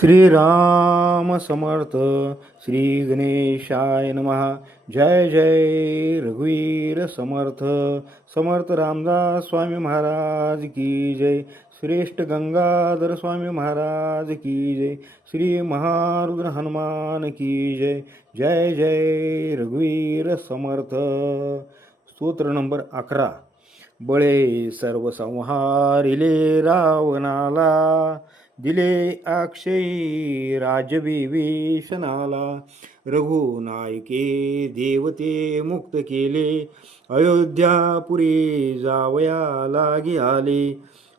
श्रीराम समर्थ. श्री गणेशाय नमः. जय जय रघुवीर समर्थ. समर्थ रामदास स्वामी महाराज की जय. श्रेष्ठ गंगाधर स्वामी महाराज की जय. श्री महारुद्र हनुमान की जय. जय जय रघुवीर समर्थ. स्तोत्र नंबर 11. बळे सर्व संहारिले रावणाला, दिले अक्षयी राजविभीषणाला. रघुनायके देवते मुक्त केले, अयोध्यापुरी जावया लागी आले.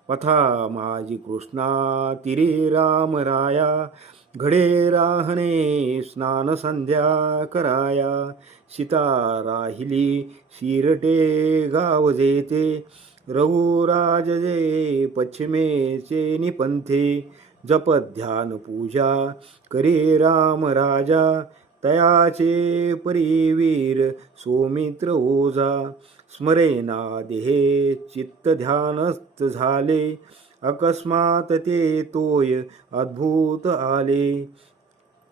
पथा माझी कृष्णा तिरे रामराया, घडे राहणे स्नान संध्या कराया. सीता राहिली शिरटे गाव जेते, रघुराज जे पश्चिमेचे निपंथे. जपत ध्यान पूजा करे राम राजा, तयाचे परिवीर सौमित्र ओझा. स्मरेना देहे चित्त ध्यानस्थ झाले, अकस्मात ते तोय अद्भुत आले.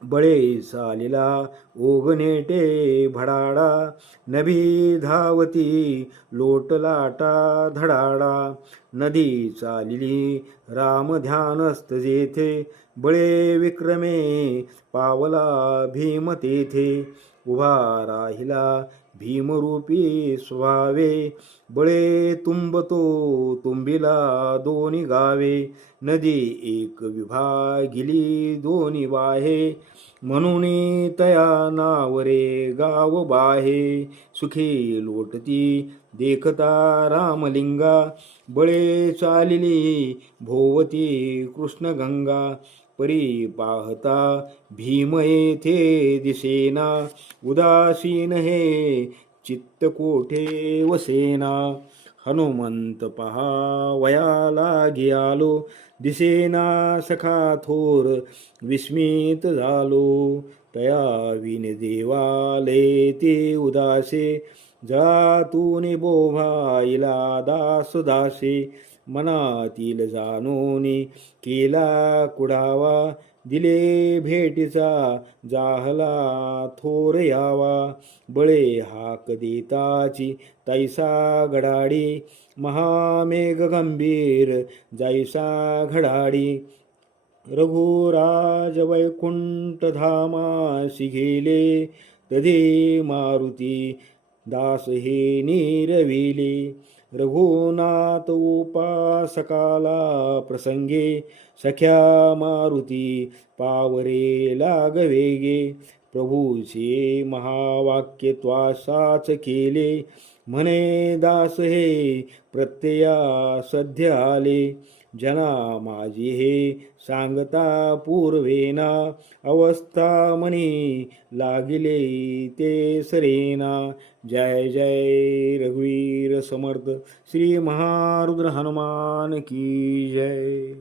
बळे चालिला ओघनेटे भडाडा, नभी धावती लोटलाटा धडाडा. नदी चालिली राम ध्यानस्थ जेथे, बळे विक्रमे पावला भीम तेथे. उभा राहिला भीमरूपी स्वभावे, बळे तुंबतो तुंबिला दोन्ही गावे. नदी एक विभागिली दोन्ही वाहे, म्हणून तया नावरे गाव बाहे. सुखी लोटती देखता रामलिंगा, बळे चालिली भोवती कृष्ण गंगा. परी पाहता भीम येथे दिसेना, उदासीन हे चित्त कोठे वसेना. हनुमंत पहा वया लागी आलो, दिसेना सखा थोर विस्मित झालो. तया विन देवालये ते उदासे, जातून बोभाईला दास दासे. मनातील जाणून केला कुडावा, दिले भेटीचा जाहला थोर यावा. बळे हाक देताची तैसा गडाडी, महामेघ गंभीर जैसा घडाडी. रघुराज वैकुंठ धामासी गेले, तधी मारुती दास हे नीरविले. रघुनाथ उपासकाला प्रसंगे, सख्या मारुती पावरे लागवेगे. प्रभूचे महावाक्य त्वासाच केले, म्हणे दास हे प्रत्यया सध्य आले. जना माझी हे सांगता पूर्वेना, अवस्था मनी लागिले ते सरेना. जय जय रघुवीर समर्थ. श्री महारुद्र हनुमान की जय.